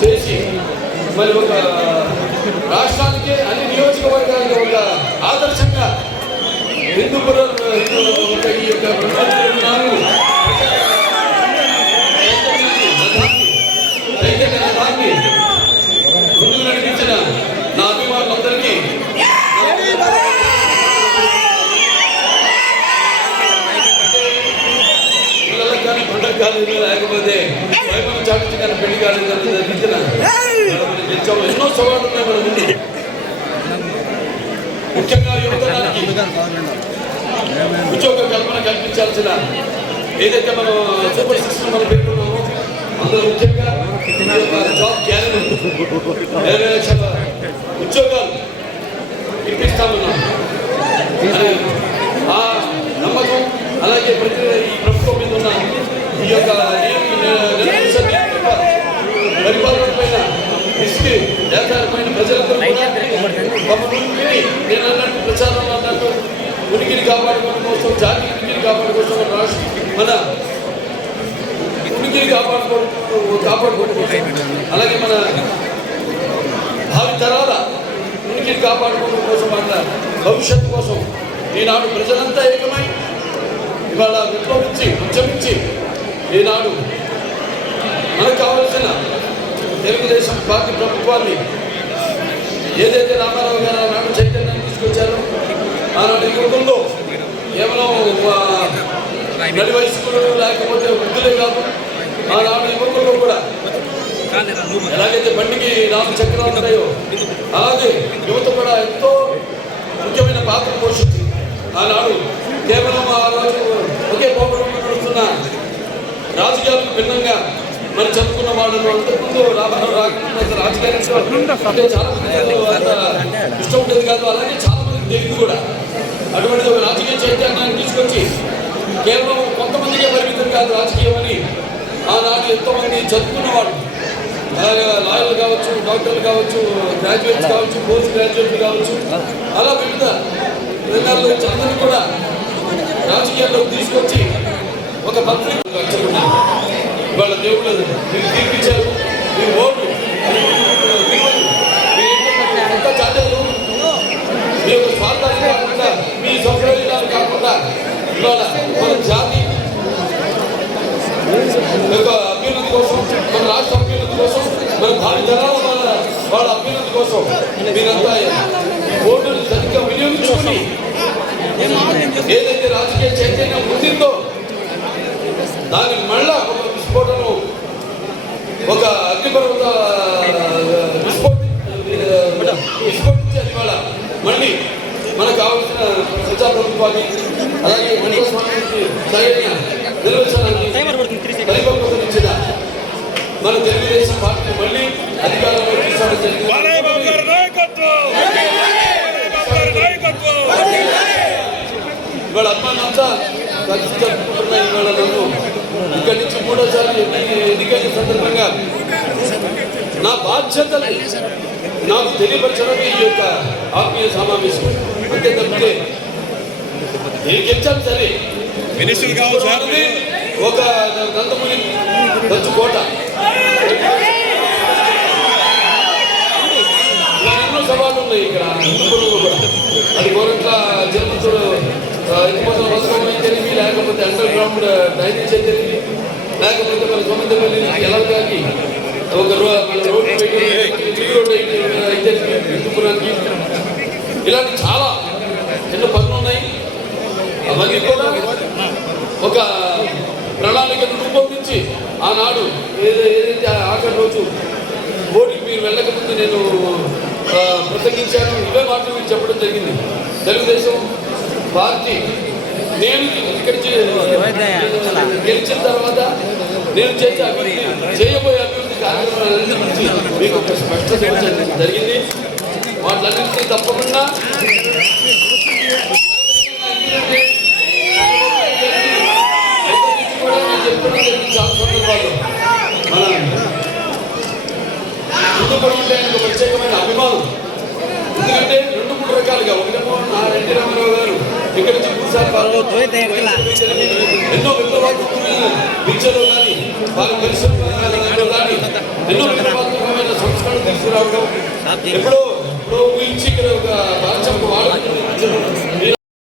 చేసి మరి ఒక రాష్ట్రానికి అన్ని నియోజకవర్గానికి ఒక ఆదర్శంగా హిందూపురం ఈ యొక్క చైతన్య రథాన్ని ముందుకు నడిపించిన నా అభిమానులందరికీ పిల్లలకు కానీ పండుగ కాలేదు, లేకపోతే వైభవం చాటించి కానీ పెళ్లి కాలేదు జరిగించిన గెలిచాము. ఎన్నో సవాళ్ళు ఉన్నాయి మన ముందు. ముఖ్యంగా యువతరానికి ఉద్యోగ కల్పన కల్పించాల్సిన ఏదైతే మనం సూపర్ సిస్టమ్ మనం పెట్టుకున్నామో అందులో ముఖ్యంగా జాబ్ క్యాలెండర్ 20 లక్షల ఉద్యోగాలు ఇప్పిస్తామన్నాం అని ఆ నమ్మకం, అలాగే ప్రతి ఈ ప్రభుత్వం మీద ఉన్న ఈ యొక్క పరిపాలన పైన దృష్టి ఏర్పాటుపైన ప్రజలందరూ నేను అన్నట్టు ప్రచారం అన్నట్టు ఉనికిని కాపాడుకోవడం కోసం, జాతి ఉనికిని కాపాడుకోవడం కోసం, మన ఉనికిని కాపాడుకోవడం కోసం, అలాగే మన భావి తరాల ఉనికిని కాపాడుకోవడం కోసం, మన భవిష్యత్తు కోసం ఈనాడు ప్రజలంతా ఏకమై ఇవాళ విప్లవించి ఉద్యమించి ఈనాడు మనకు కావలసిన తెలుగుదేశం పార్టీ ప్రభుత్వాన్ని ఏదైతే రామారావు గారు ఆనాడు చైతన్యాన్ని తీసుకొచ్చారో, ఆనాడు యువకుల్లో కేవలం నడి వయస్కులు లేకపోతే వృద్ధులే కాదు, ఆనాడు యువకుల్లో కూడా ఎలాగైతే బండికి 4 చక్రాలు ఉంటాయో అలాగే యువత కూడా ఎంతో ముఖ్యమైన పాత్ర పోషించింది. ఆనాడు కేవలం ఆ రోజు ఒకే పోకడంలో నడుస్తున్న రాజకీయాలకు భిన్నంగా మరి చదువుకున్న వాళ్ళు అంతకుముందు రామారావు రాకుండా రాజకీయాలు చాలా ఇష్టం ఉండేది కాదు, అలాగే చాలా మందికి తెలియదు కూడా. అటువంటి ఒక రాజకీయ చైతన్యాన్ని తీసుకొచ్చి కేవలం కొంతమందికే పరిమితం కాదు రాజకీయం అని ఆనాడు ఎంతోమంది చదువుకున్న వాళ్ళు, అలాగే లాయర్లు కావచ్చు, డాక్టర్లు కావచ్చు, గ్రాడ్యుయేట్స్ కావచ్చు, పోస్ట్ గ్రాడ్యుయేట్లు కావచ్చు, అలా వివిధ రంగాల్లో అందరినీ కూడా రాజకీయాల్లోకి తీసుకొచ్చి ఒక పత్రిక వాళ్ళ దేవుళ్ళు మీరు తీర్పించారు. మీ ఓట్లు అంతా చాటారు. మీ యొక్క స్వార్థాలు కాకుండా, మీ సౌకర్యాలు కాకుండా ఇవాళ మన జాతి యొక్క అభ్యున్నతి కోసం, మన రాష్ట్ర అభ్యున్నతి కోసం, మన భావి తరాల వాళ్ళ అభ్యున్నతి కోసం మీరంతా ఓటును సరిగ్గా వినియోగించుకుని ఏదైతే రాజకీయ చైతన్యం ఉండిందో దాన్ని మళ్ళా ఒక విస్ఫోటను, ఒక అగ్నిపర్వత విస్ఫోటించి అది వాళ్ళ మళ్ళీ మనకు కావాల్సిన ప్రజాప్రభుత్వాన్ని అలాగే సరైన నిర్వచనాన్ని పరిపక్వతనిచ్చిన మన తెలుగుదేశం పార్టీ మళ్ళీ అధికారంలో తీసుకోవడం జరిగింది. ఇవాళ అభిమానంతా జరుపుకుంటున్న ఇవాళ నన్ను ఇక్కడి నుంచి 3వ ఎన్నికైన సందర్భంగా నా బాధ్యతలు నాకు తెలియపరచడమే ఈ యొక్క ఆత్మీయ సమావేశం. అంతే తప్పితే నేను గెలిచాను సరే, ఒక నందమూరి కోట ఎన్నో సవాళ్ళు ఉన్నాయి ఇక్కడ హిందూపురంలో కూడా. అది గోరంట్ల జన్మతుడు ఎక్కువ వసకం తెలివి, లేకపోతే అండర్ గ్రౌండ్ డ్రైనేజ్ తెలివి, లేకపోతే మన సొంతపల్లి ఎలాగాకి ఒక రోడ్డు అయితే హిందూపురానికి ఇలాంటి చాలా ఎన్నో పనులు ఉన్నాయి. అవన్నీ కూడా ఒక ప్రణాళికను రూపొందించి ఆనాడు ఏదైతే ఆఖరి రోజు ఓటుకి మీరు వెళ్ళకముందు నేను ప్రసంగించాను. ఇవే మాటలు మీకు చెప్పడం జరిగింది. తెలుగుదేశం పార్టీ నేను ఇక్కడి గెలిచిన తర్వాత నేను చేసే అభివృద్ధి, చేయబోయే అభివృద్ధి కార్యక్రమాలన్నింటి గురించి మీకు ఒక స్పష్టత జరిగింది. వాటిలన్నింటినీ తప్పకుండా చాలా సందర్భాలు మన హిందూపురం అంటే ఆయనకు ప్రత్యేకమైన అభిమానం. ఎందుకంటే 2-3 రకాలుగా, ఒకటేమో ఎన్టీ రామారావు గారు ఇక్కడి నుంచి ఎన్నో విప్లవాత్మకమైన విద్యలో కానీ, వారి పరిశ్రమలో కానీ, ఎన్నో విప్లవాత్మకమైన సంస్కరణలు తీసుకురావడం ఎప్పుడో ఊహించి ఇక్కడ ఒక